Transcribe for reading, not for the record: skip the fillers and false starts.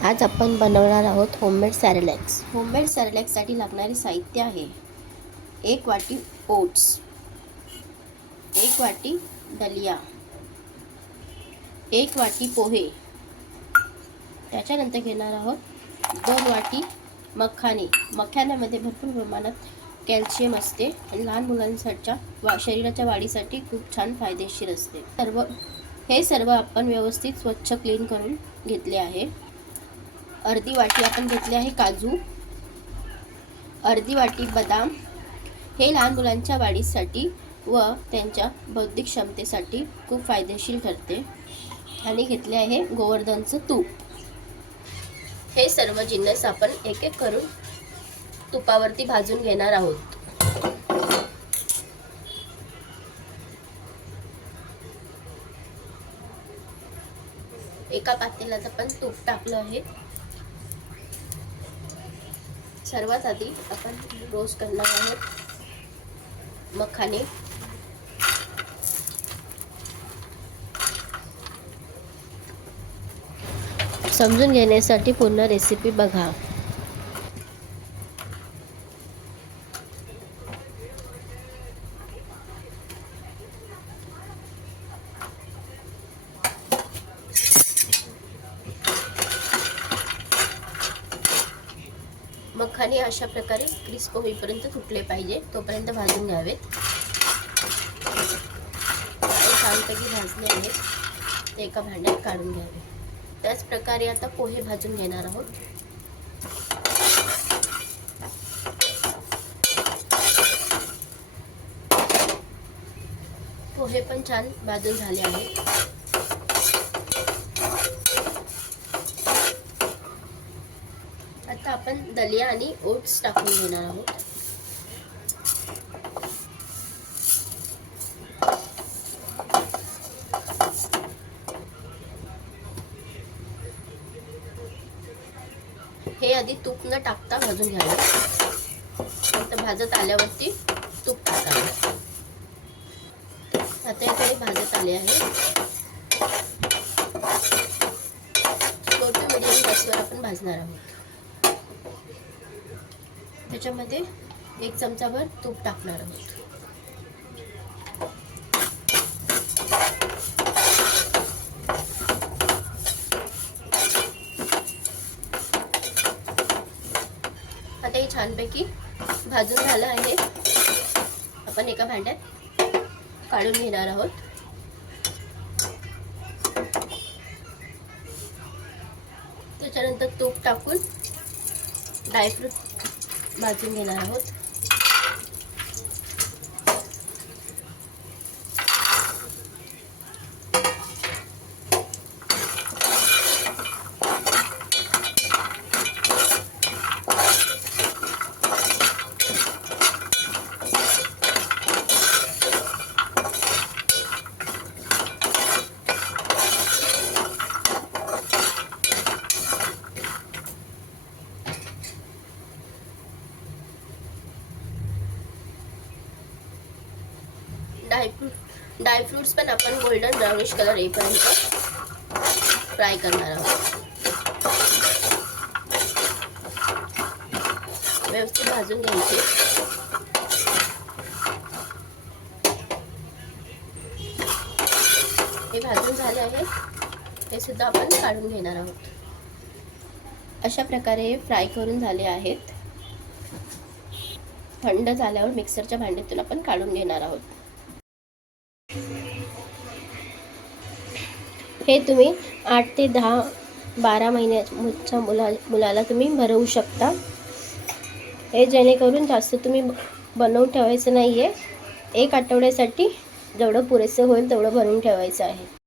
आज आपण बनवणार आहोत होममेड सॅरेलॅक्स। होममेड सॅरेलॅक्ससाठी लागणारे साहित्य आहे 1 वाटी ओट्स, 1 वाटी दलिया, 1 वाटी पोहे, त्याच्यानंतर घेणार आहोत 2 वाटी मखाने। मखान्यामध्ये भरपूर प्रमाणात कॅल्शियम असते आणि लहान मुलांच्या शरीराच्या वाढीसाठी खूप छान फायदेशीर असते। हे सर्व आपण व्यवस्थित स्वच्छ क्लीन करून घेतले आहे। अर्धी वाटी आपण घेतले आहे काजू, अर्धी वाटी बदाम। हे लहान मुलांच्या वाढीसाठी व त्यांच्या बौद्धिक क्षमतेसाठी खूप फायदेशीर ठरते। आणि घेतले आहे गोवर्धनचं तूप। हे सर्व जिन्नस आपण एक एक करून तुपावरती भाजून घेणार आहोत। एका पातेल्यात आपण तूप टाकलं आहे। सर्वात आधी आपण रोस्ट करणार आहोत मखाने। समजून घेण्यासाठी पूर्ण रेसिपी बघा। मखाने अशा प्रकारे क्रिस्प होईपर्यंत तुटले पाहिजे तोपर्यंत भाजून घ्यावेत। छानपैकी भाजले आहेत ते एका भांड्यात काढून घ्यावे। त्याच प्रकारे आता पोहे भाजून घेणार आहोत। पोहे पण छान भाजून झाले आहेत। आता आपण दलिया आणि ओट्स टाकून घेणार आहोत। हे आधी तूप न टाकता भाजून घ्यावे। आता भाजत आल्यावरती तूप टाकावे। आता याकडे भाजत आले आहे। लो टू मीडियम गॅसवर आपण भाजणार आहोत। त्याच्यामध्ये 1 चमचाभर तूप टाकणार आहोत। आता हे छानपैकी भाजून झालं आहे। आपण एका भांड्यात काढून घेणार आहोत। त्याच्यानंतर तूप टाकून ड्रायफ्रूट भाजून घेणार आहोत। ड्रायफ्रूट्स पण आपण गोल्डन ब्राउनिश कलर येईपर्यंत फ्राय करणार आहोत। व्यवस्थित भाजून घ्यायचे। हे भाजून झाले आहे। हे सुद्धा आपण काढून घेणार आहोत। अशा प्रकारे फ्राय करून झाले आहेत। थंड झाल्यावर मिक्सरच्या भांड्यातून आपण काढून घेणार आहोत। हे तुम्ही 8 ते 12 महिन्याच्या मुलाला तुम्ही भरवू शकता। हे जेणेकरून जास्त तुम्ही बनवून ठेवायचं नाही आहे। 1 आठवड्यासाठी जेवढं पुरेसं होईल तेवढं भरून ठेवायचं आहे।